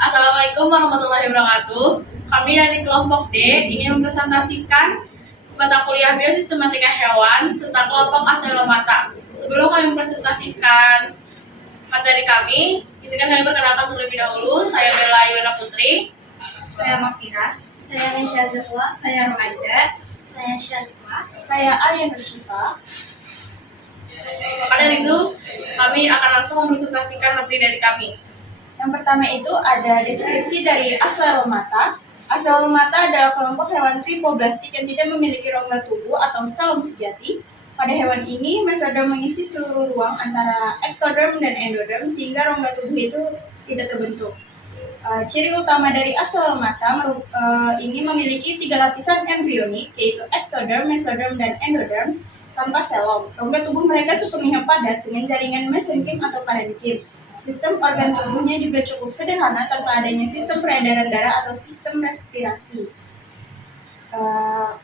Assalamualaikum warahmatullahi wabarakatuh. Kami dari kelompok D ingin mempresentasikan mata kuliah Biosistematika Hewan tentang kelompok Acelomata. Sebelum kami mempresentasikan materi kami, izinkan kami perkenalkan terlebih dahulu. Saya Bella Iwana Putri. Saya Makira. Saya Nesya Zahwa. Saya Ruaida. Saya Syarifah. Saya Aryan Rushifa. Maka dari itu, kami akan langsung mempresentasikan materi dari kami. Yang pertama itu ada deskripsi dari Acelomata. Acelomata adalah kelompok hewan tripoblastik yang tidak memiliki rongga tubuh atau salom sejati. Pada hewan ini, mesodom mengisi seluruh ruang antara ektoderm dan endoderm sehingga rongga tubuh itu tidak terbentuk. Ciri utama dari Acelomata ini memiliki 3 lapisan embrionik, yaitu ektoderm, mesoderm, dan endoderm tanpa selom. Rongga tubuh mereka sepenuhnya padat dengan jaringan mesenkim atau parenkim. Sistem organ tubuhnya juga cukup sederhana tanpa adanya sistem peredaran darah atau sistem respirasi.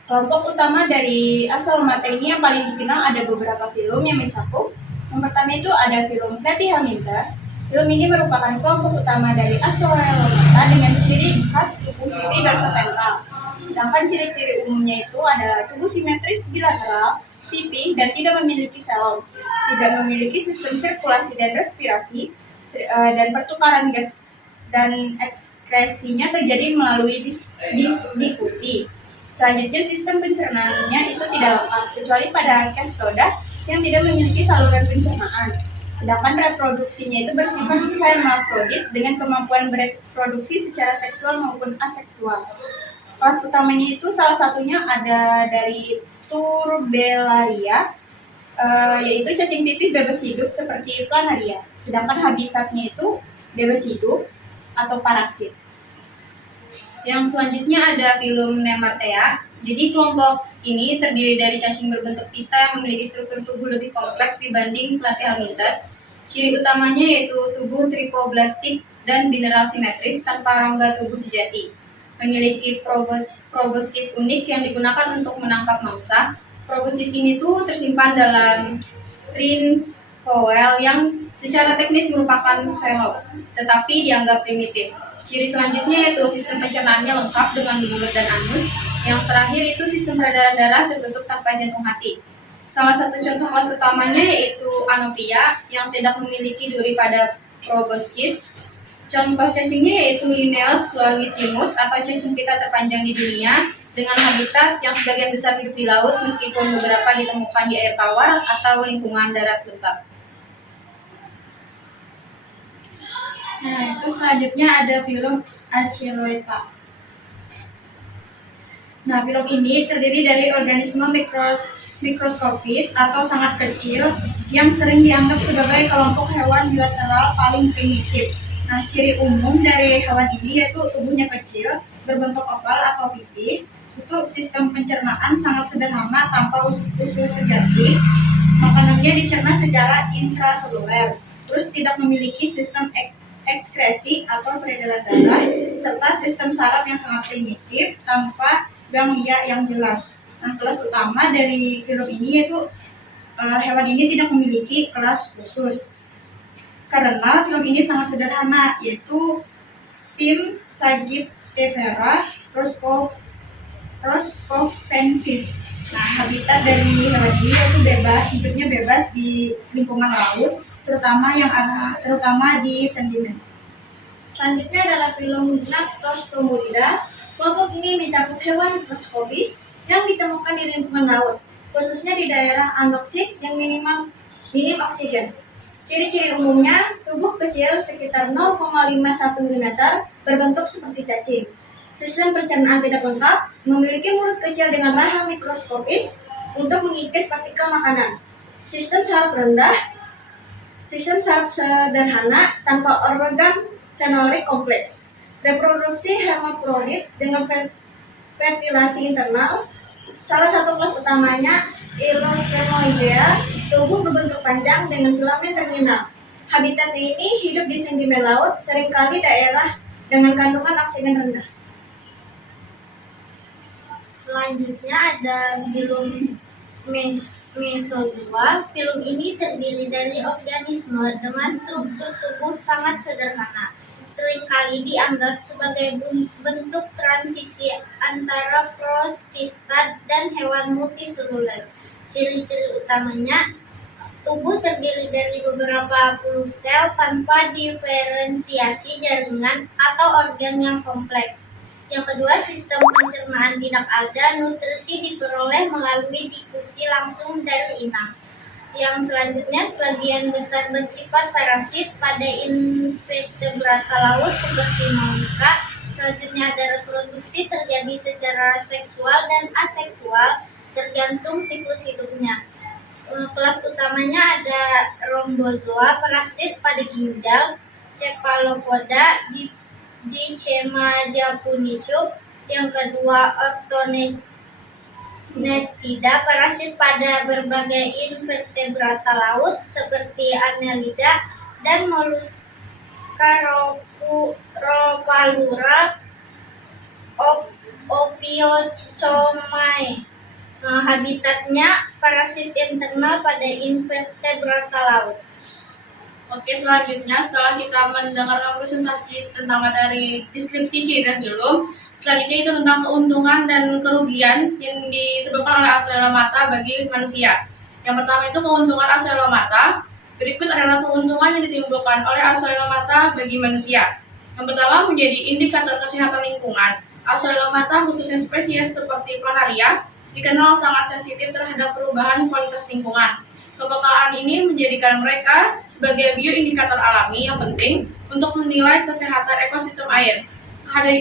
Kelompok utama dari Acelomata ini yang paling dikenal ada beberapa film yang mencakup. Yang pertama itu ada film Platyhelminthes. Film ini merupakan kelompok utama dari Acelomata dengan ciri khas tubuh pipi dorsoventral. Sedangkan ciri-ciri umumnya itu adalah tubuh simetris bilateral, pipi, dan tidak memiliki selom, tidak memiliki sistem sirkulasi dan respirasi, dan pertukaran gas dan ekskresinya terjadi melalui difusi. Selanjutnya sistem pencernaannya itu tidak lengkap, kecuali pada Cestoda yang tidak memiliki saluran pencernaan. Sedangkan reproduksinya itu bersifat hermafrodit dengan kemampuan bereproduksi secara seksual maupun aseksual. Kelas utamanya itu salah satunya ada dari Turbellaria, yaitu cacing pipih bebas hidup seperti planaria. Sedangkan habitatnya itu bebas hidup atau parasit. Yang selanjutnya ada filum Nemartea. Jadi kelompok ini terdiri dari cacing berbentuk pita yang memiliki struktur tubuh lebih kompleks dibanding Platyhelminthes. Ciri utamanya yaitu tubuh tripoblastik dan bineral simetris tanpa rongga tubuh sejati. Memiliki proboscis unik yang digunakan untuk menangkap mangsa. Proboscis ini tuh tersimpan dalam rin Powell yang secara teknis merupakan selo, tetapi dianggap primitif. Ciri selanjutnya yaitu sistem pencernaannya lengkap dengan mulut dan anus. Yang terakhir itu sistem peredaran darah tertutup tanpa jantung hati. Salah satu contoh kelas utamanya yaitu Anopia yang tidak memiliki duri pada proboscis. Contoh cacingnya yaitu Linnaeus longissimus atau cacing pita terpanjang di dunia dengan habitat yang sebagian besar hidup di laut meskipun beberapa ditemukan di air tawar atau lingkungan darat lembab. Nah, itu selanjutnya ada film Acheloeta. Nah, film ini terdiri dari organisme mikroskopis atau sangat kecil yang sering dianggap sebagai kelompok hewan bilateral paling primitif. Nah, ciri umum dari hewan ini yaitu tubuhnya kecil, berbentuk oval atau pipi. Itu sistem pencernaan sangat sederhana tanpa usus sejati. Makanannya dicerna secara intraseluler. Terus tidak memiliki sistem ekskresi atau peredaran darah, serta sistem saraf yang sangat primitif tanpa ganglia yang jelas. Nah, kelas utama dari film ini yaitu hewan ini tidak memiliki kelas khusus. Karena film ini sangat sederhana, yaitu Sim Sagittevera roscovensis. Nah, habitat dari hewan ini yaitu hidupnya bebas di lingkungan laut, terutama di sedimen. Selanjutnya adalah filum Naptostomurida. Kelompok ini mencakup hewan mikroskopis yang ditemukan di lingkungan laut, khususnya di daerah anoksik yang minim oksigen. Ciri-ciri umumnya, tubuh kecil sekitar 0,51 mm, berbentuk seperti cacing. Sistem pencernaan tidak lengkap, memiliki mulut kecil dengan rahang mikroskopis untuk mengikis partikel makanan. Sistem saraf sederhana tanpa organ senorik kompleks. Reproduksi hermafrodit dengan fertilasi internal. Salah satu kelas utamanya Eilospermoidea, tubuh berbentuk panjang dengan filamen terminal. Habitatnya ini hidup di sedimen laut, seringkali daerah dengan kandungan oksigen rendah. Selanjutnya ada film Mesozoa. Film ini terdiri dari organisme dengan struktur tubuh sangat sederhana. seringkali dianggap sebagai bentuk transisi antara protista dan hewan multiseluler. Ciri-ciri utamanya, tubuh terdiri dari beberapa puluh sel tanpa diferensiasi jaringan atau organ yang kompleks. Yang kedua, sistem pencernaan tidak ada, nutrisi diperoleh melalui difusi langsung dari inang. Yang selanjutnya, sebagian besar bersifat parasit pada invertebrata laut seperti moluska. Selanjutnya ada reproduksi terjadi secara seksual dan aseksual tergantung siklus hidupnya. Kelas utamanya ada Rhombozoa, parasit pada ginjal, Cephalopoda, Dicema japonicum. Yang kedua, Orthonetida, parasit pada berbagai invertebrata laut seperti Annelida dan Mollusca Rhopalura, Ophiochomae. Habitatnya parasit internal pada invertebrata laut. Oke, selanjutnya setelah kita mendengarkan presentasi tentang materi deskripsi ciri dan filum, selanjutnya itu tentang keuntungan dan kerugian yang disebabkan oleh Asoelomata bagi manusia. Yang pertama itu keuntungan Asoelomata. Berikut adalah keuntungan yang ditimbulkan oleh Asoelomata bagi manusia. Yang pertama, menjadi indikator kesehatan lingkungan. Asoelomata khususnya spesies seperti planaria dikenal sangat sensitif terhadap perubahan kualitas lingkungan. Kepekaan ini menjadikan mereka sebagai bioindikator alami yang penting untuk menilai kesehatan ekosistem air.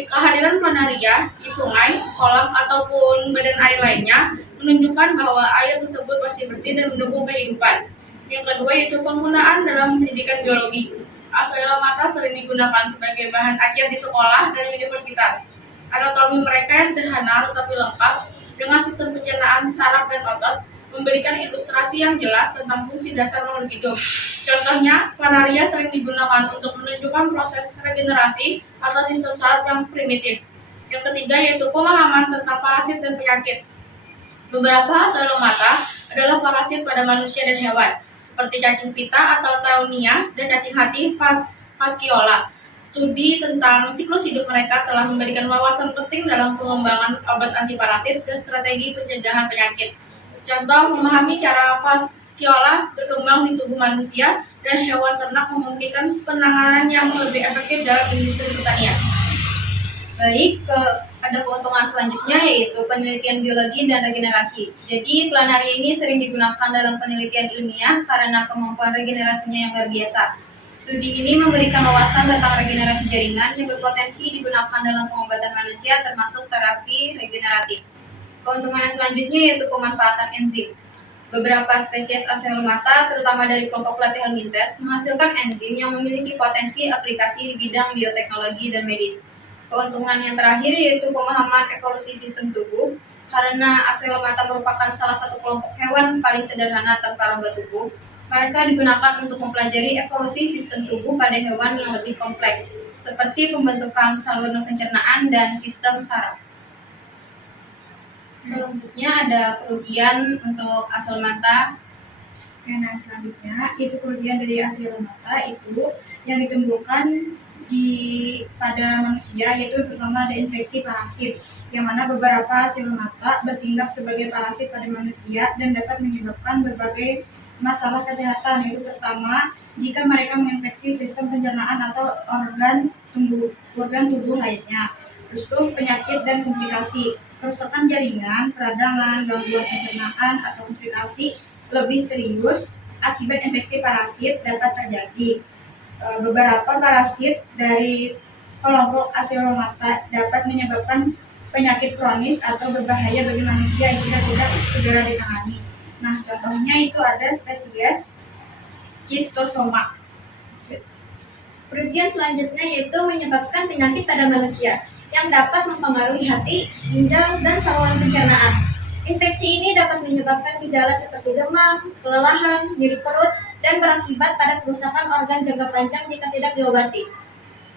Kehadiran planaria di sungai, kolam, ataupun badan air lainnya menunjukkan bahwa air tersebut masih bersih dan mendukung kehidupan. Yang kedua yaitu penggunaan dalam pendidikan biologi. Asoelomata sering digunakan sebagai bahan ajar di sekolah dan universitas. Anatomi mereka yang sederhana tetapi lengkap dengan sistem pencernaan saraf dan otot, memberikan ilustrasi yang jelas tentang fungsi dasar makhluk hidup. Contohnya, planaria sering digunakan untuk menunjukkan proses regenerasi atau sistem saraf yang primitif. Yang ketiga yaitu pemahaman tentang parasit dan penyakit. Beberapa Asoelomata adalah parasit pada manusia dan hewan, seperti cacing pita atau Taunia dan cacing hati Fasciola. Studi tentang siklus hidup mereka telah memberikan wawasan penting dalam pengembangan obat anti parasit dan strategi pencegahan penyakit. Contoh, memahami cara Fasciola berkembang di tubuh manusia dan hewan ternak memungkinkan penanganan yang lebih efektif dalam industri pertanian. Baik, ada keuntungan selanjutnya yaitu penelitian biologi dan regenerasi. Jadi, planaria ini sering digunakan dalam penelitian ilmiah karena kemampuan regenerasinya yang luar biasa. Studi ini memberikan wawasan tentang regenerasi jaringan yang berpotensi digunakan dalam pengobatan manusia termasuk terapi regeneratif. Keuntungan yang selanjutnya yaitu pemanfaatan enzim. Beberapa spesies Asoelomata, terutama dari kelompok Platyhelminthes, menghasilkan enzim yang memiliki potensi aplikasi di bidang bioteknologi dan medis. Keuntungan yang terakhir yaitu pemahaman evolusi sistem tubuh. Karena Asoelomata merupakan salah satu kelompok hewan paling sederhana tanpa rongga tubuh, mereka digunakan untuk mempelajari evolusi sistem tubuh pada hewan yang lebih kompleks, seperti pembentukan saluran pencernaan dan sistem saraf. Selanjutnya ada kerugian untuk Asoelomata. Nah, selanjutnya itu kerugian dari Asoelomata itu yang ditimbulkan pada manusia, yaitu pertama ada infeksi parasit, yang mana beberapa Asoelomata bertindak sebagai parasit pada manusia dan dapat menyebabkan berbagai masalah kesehatan, yaitu terutama jika mereka menginfeksi sistem pencernaan atau organ tubuh lainnya. Terus tuh penyakit dan komplikasi, kerusakan jaringan, peradangan, gangguan pencernaan atau komplikasi lebih serius akibat infeksi parasit dapat terjadi. Beberapa parasit dari kelompok Asoelomata dapat menyebabkan penyakit kronis atau berbahaya bagi manusia jika tidak segera ditangani. Nah, contohnya itu ada spesies Schistosoma. Kerugian selanjutnya yaitu menyebabkan penyakit pada manusia yang dapat mempengaruhi hati, ginjal, dan saluran pencernaan. Infeksi ini dapat menyebabkan gejala seperti demam, kelelahan, nyeri perut, dan berakibat pada kerusakan organ jangka panjang jika tidak diobati.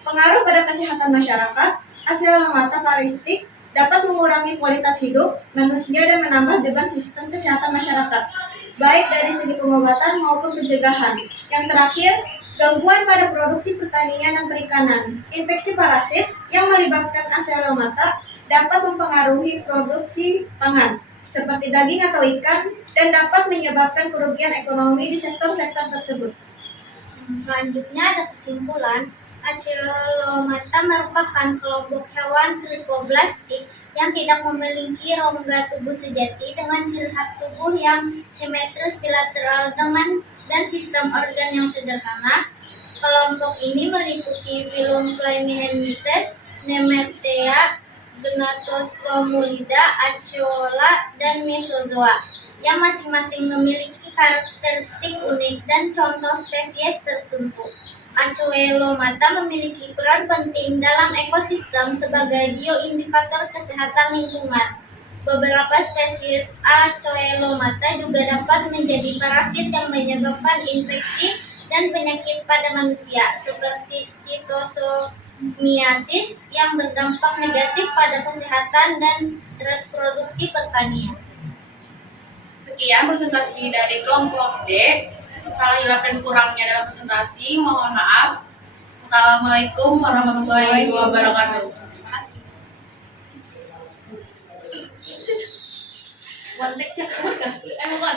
Pengaruh pada kesehatan masyarakat, Asoelomata parasitik dapat mengurangi kualitas hidup manusia dan menambah beban sistem kesehatan masyarakat, baik dari segi pengobatan maupun pencegahan. Yang terakhir, gangguan pada produksi pertanian dan perikanan. Infeksi parasit yang melibatkan Ascellomata dapat mempengaruhi produksi pangan, seperti daging atau ikan, dan dapat menyebabkan kerugian ekonomi di sektor-sektor tersebut. Selanjutnya ada kesimpulan, Ascellomata merupakan kelompok hewan tripoblastik yang tidak memiliki rongga tubuh sejati dengan ciri khas tubuh yang simetris bilateral dan sistem organ yang sederhana. Kelompok ini meliputi filum Chlamydomonas, Nemertea, Gnatostomulida, Aceola, dan Mesozoa yang masing-masing memiliki karakteristik unik dan contoh spesies tertentu. Ascellomata memiliki peran penting dalam ekosistem sebagai bioindikator kesehatan lingkungan. Beberapa spesies Ascellomata juga dapat menjadi parasit yang menyebabkan infeksi dan penyakit pada manusia, seperti Schistosomiasis yang berdampak negatif pada kesehatan dan reproduksi pertanian. Sekian presentasi dari kelompok D. Salah hilaf dan kurangnya dalam presentasi, mohon maaf. Assalamualaikum warahmatullahi wabarakatuh. Terima kasih. One take-nya terus kan? Bukan.